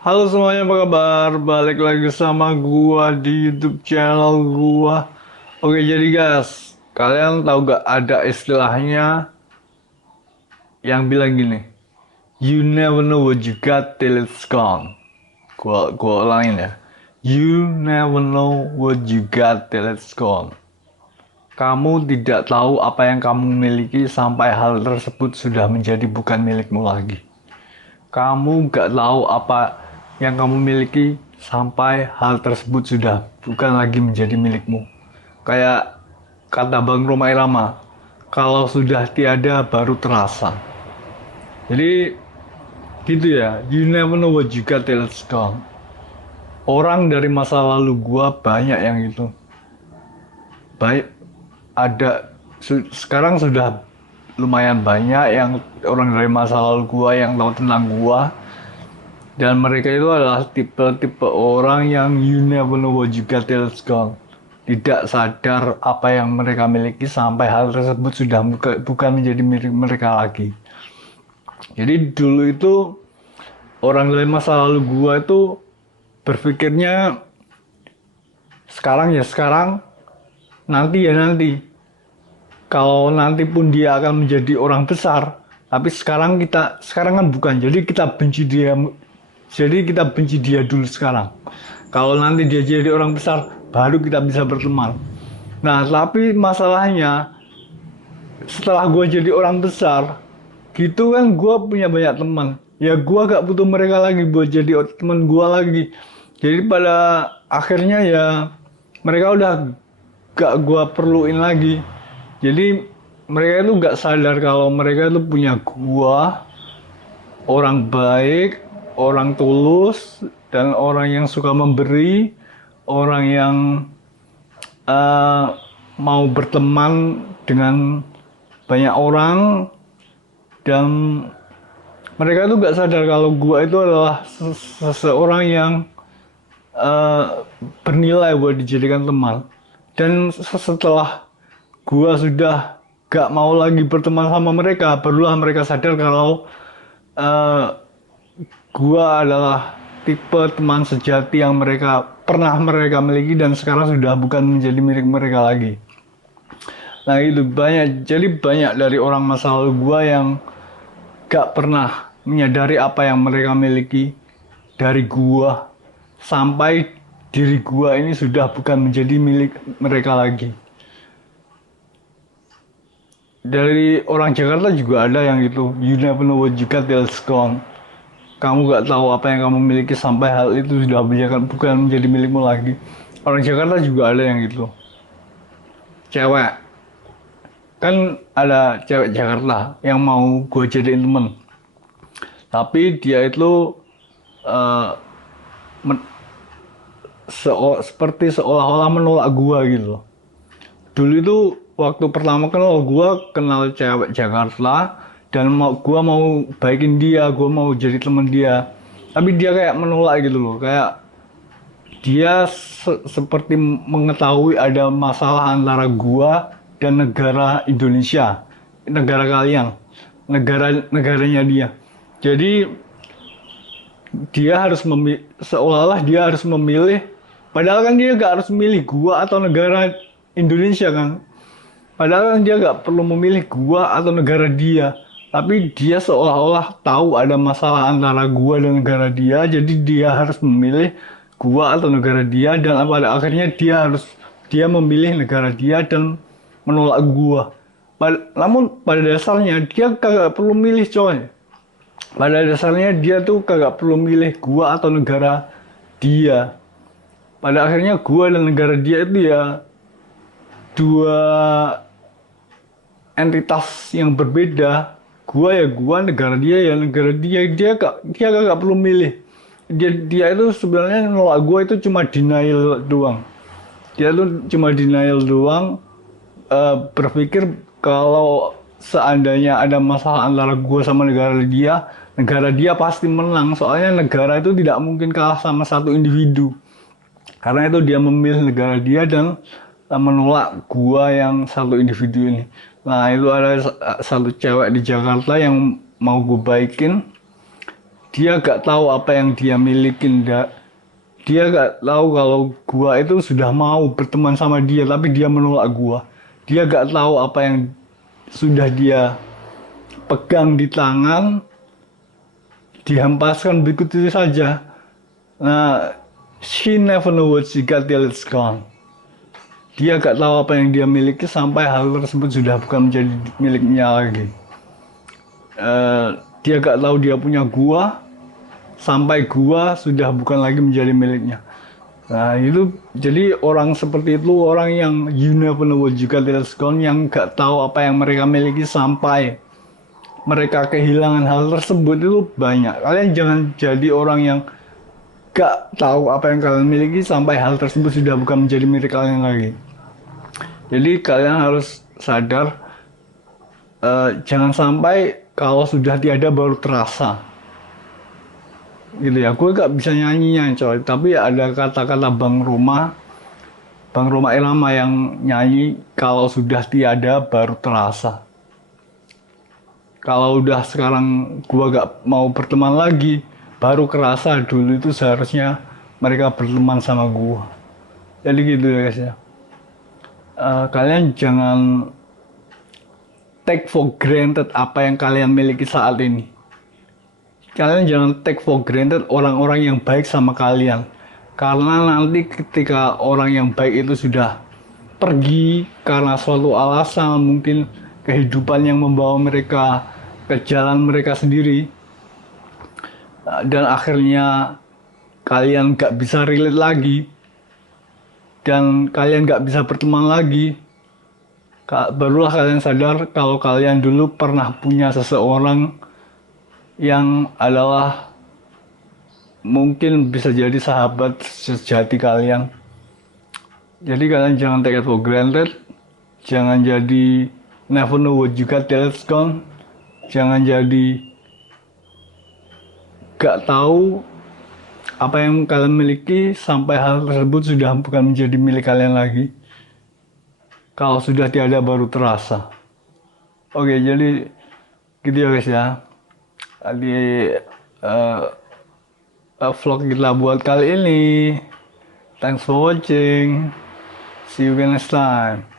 Halo semuanya, apa kabar? Balik lagi sama gua di YouTube channel gua. Oke, jadi guys, kalian tahu gak ada istilahnya yang bilang gini, you never know what you got till it's gone. Gua ulangin ya. You never know what you got till it's gone. Kamu tidak tahu apa yang kamu miliki sampai hal tersebut sudah menjadi bukan milikmu lagi. Kamu gak tahu apa yang kamu miliki sampai hal tersebut sudah bukan lagi menjadi milikmu. Kayak kata Bang Roma Irama, kalau sudah tiada baru terasa. Jadi gitu ya, you never know what you got till it's gone. Orang dari masa lalu gua banyak yang itu. Baik ada sekarang sudah lumayan banyak yang orang dari masa lalu gua yang tahu tentang gua. Dan mereka itu adalah tipe-tipe orang yang you never know what you got till it's gone. Tidak sadar apa yang mereka miliki sampai hal tersebut sudah bukan menjadi milik mereka lagi. Jadi dulu itu orang dari masa lalu gua itu berpikirnya sekarang ya sekarang, nanti ya nanti. Kalau nanti pun dia akan menjadi orang besar, tapi sekarang kan bukan. Jadi kita benci dia dulu sekarang. Kalau nanti dia jadi orang besar, baru kita bisa berteman. Nah, tapi masalahnya setelah gue jadi orang besar, gitu kan gue punya banyak teman. Ya gue gak butuh mereka lagi buat jadi teman gue lagi. Jadi pada akhirnya ya mereka udah gak gue perluin lagi. Jadi mereka itu gak sadar kalau mereka itu punya gue, orang baik, orang tulus, dan orang yang suka memberi, orang yang eh, mau berteman dengan banyak orang, dan mereka itu gak sadar kalau gua itu adalah seseorang yang eh, bernilai buat dijadikan teman. Dan setelah gua sudah gak mau lagi berteman sama mereka, barulah mereka sadar kalau eh, gua adalah tipe teman sejati yang mereka miliki dan sekarang sudah bukan menjadi milik mereka lagi. Nah itu banyak, jadi banyak dari orang masa lalu gua yang gak pernah menyadari apa yang mereka miliki dari gua sampai diri gua ini sudah bukan menjadi milik mereka lagi. Dari orang Jakarta juga ada yang itu, you never know what you got till it's gone. Kamu gak tahu apa yang kamu miliki sampai hal itu sudah bukan menjadi milikmu lagi. Orang Jakarta juga ada yang gitu. Cewek. Kan ada cewek Jakarta yang mau gue jadiin temen. Tapi dia itu eh, men- seperti seolah-olah menolak gue gitu. Dulu itu waktu pertama kenal gue kenal cewek Jakarta dan gue mau baikin dia, gue mau jadi temen dia. Tapi dia kayak menolak gitu loh, kayak dia seperti mengetahui ada masalah antara gua dan negara Indonesia, negara kalian, negaranya dia. Jadi dia harus seolah-olah dia harus memilih, padahal kan dia gak harus memilih gua atau negara Indonesia kan. Padahal kan dia gak perlu memilih gua atau negara dia. Tapi dia seolah-olah tahu ada masalah antara gua dan negara dia, jadi dia harus memilih gua atau negara dia dan pada akhirnya dia memilih negara dia dan menolak gua. Namun pada dasarnya dia kagak perlu milih coy. Pada dasarnya dia tuh kagak perlu milih gua atau negara dia. Pada akhirnya gua dan negara dia itu ya dua entitas yang berbeda. Gua ya gua, negara dia ya negara dia. Dia gak perlu milih. Dia itu sebenarnya nolak gua itu cuma denial doang. Dia tuh cuma denial doang, berpikir kalau seandainya ada masalah antara gua sama negara dia pasti menang. Soalnya negara itu tidak mungkin kalah sama satu individu. Karena itu dia memilih negara dia dan menolak gua yang satu individu ini. Nah itu ada satu cewek di Jakarta yang mau gue baikin. Dia gak tahu apa yang dia milikin. Dia gak tahu kalau gua itu sudah mau berteman sama dia, tapi dia menolak gua. Dia gak tahu apa yang sudah dia pegang di tangan, dihempaskan begitu saja. Nah, she never know what she got till it's gone. Dia gak tahu apa yang dia miliki sampai hal tersebut sudah bukan menjadi miliknya lagi. Dia gak tahu dia punya gua sampai gua sudah bukan lagi menjadi miliknya. Nah itu jadi orang seperti itu orang yang you never know what you got till it's gone, yang gak tahu apa yang mereka miliki sampai mereka kehilangan hal tersebut itu banyak. Kalian jangan jadi orang yang gak tahu apa yang kalian miliki sampai hal tersebut sudah bukan menjadi milik kalian lagi. Jadi kalian harus sadar, jangan sampai kalau sudah tiada baru terasa. Gitu ya, gue gak bisa nyanyinya coy, tapi ada kata-kata Bang Roma Irama yang nyanyi, kalau sudah tiada baru terasa. Kalau udah sekarang gue gak mau berteman lagi, baru kerasa dulu itu seharusnya mereka berteman sama gue. Jadi gitu ya guys ya. Kalian jangan take for granted apa yang kalian miliki saat ini. Kalian jangan take for granted orang-orang yang baik sama kalian. Karena nanti ketika orang yang baik itu sudah pergi karena suatu alasan, mungkin kehidupan yang membawa mereka ke jalan mereka sendiri, dan akhirnya kalian gak bisa relate lagi, dan kalian gak bisa berteman lagi, barulah kalian sadar kalau kalian dulu pernah punya seseorang yang adalah mungkin bisa jadi sahabat sejati kalian. Jadi kalian jangan take it for granted, jangan jadi never know what you got till it's gone, jangan jadi gak tahu apa yang kalian miliki sampai hal tersebut sudah bukan menjadi milik kalian lagi. Kalau sudah tiada baru terasa. Oke, jadi gitu ya guys ya. Tadi vlog kita buat kali ini. Thanks for watching. See you again next time.